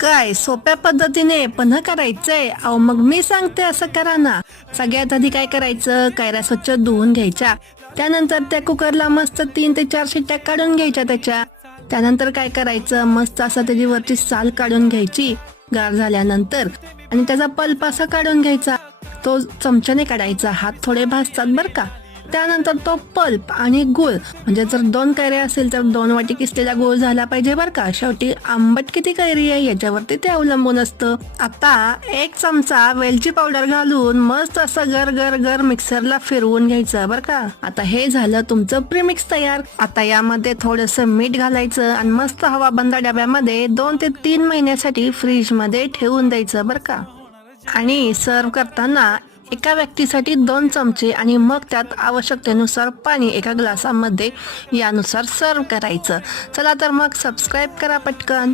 काय सोप्या पद्धतीने पण करायचंय? अहो मग मी सांगते असं करा ना. सगळ्यात आधी काय करायचं, कैऱ्या स्वच्छ धुवून घ्यायच्या. त्यानंतर त्या कुकरला मस्त 3 ते 4 शिट्ट्या काढून घ्यायच्या त्याच्या. त्यानंतर काय करायचं, मस्त असं त्याची वरची साल काढून घ्यायची गार झाल्यानंतर, आणि त्याचा पल्प असा काढून घ्यायचा. तो चमच्याने काढायचा, हात थोडे भाजतात बरं का. त्यानंतर तो पल्प आणि गूळ, म्हणजे जर 2 कैऱ्या असेल तर 2 वाटी किसलेला गूळ झाला पाहिजे बरं का. शेवटी आंबट किती कैरी आहे याच्यावरती ते अवलंबून असतं. आता 1 चमचा वेलची पावडर घालून मस्त असं गर गर गर मिक्सरला फिरवून घ्यायचं बरं का. आता हे झालं तुमचं प्रीमिक्स तयार. आता यामध्ये थोडंसं मीठ घालायचं आणि मस्त हवाबंद डब्यामध्ये 2 ते 3 महिन्यासाठी फ्रीज मध्ये ठेवून द्यायचं बरं का. आणि सर्व करताना एका व्यक्तीसाठी 2 चमचे आणि मग त्यात आवश्यकतेनुसार पाणी एका ग्लासामध्ये यानुसार सर्व करायचं. चला तर मग सबस्क्राईब करा पटकन.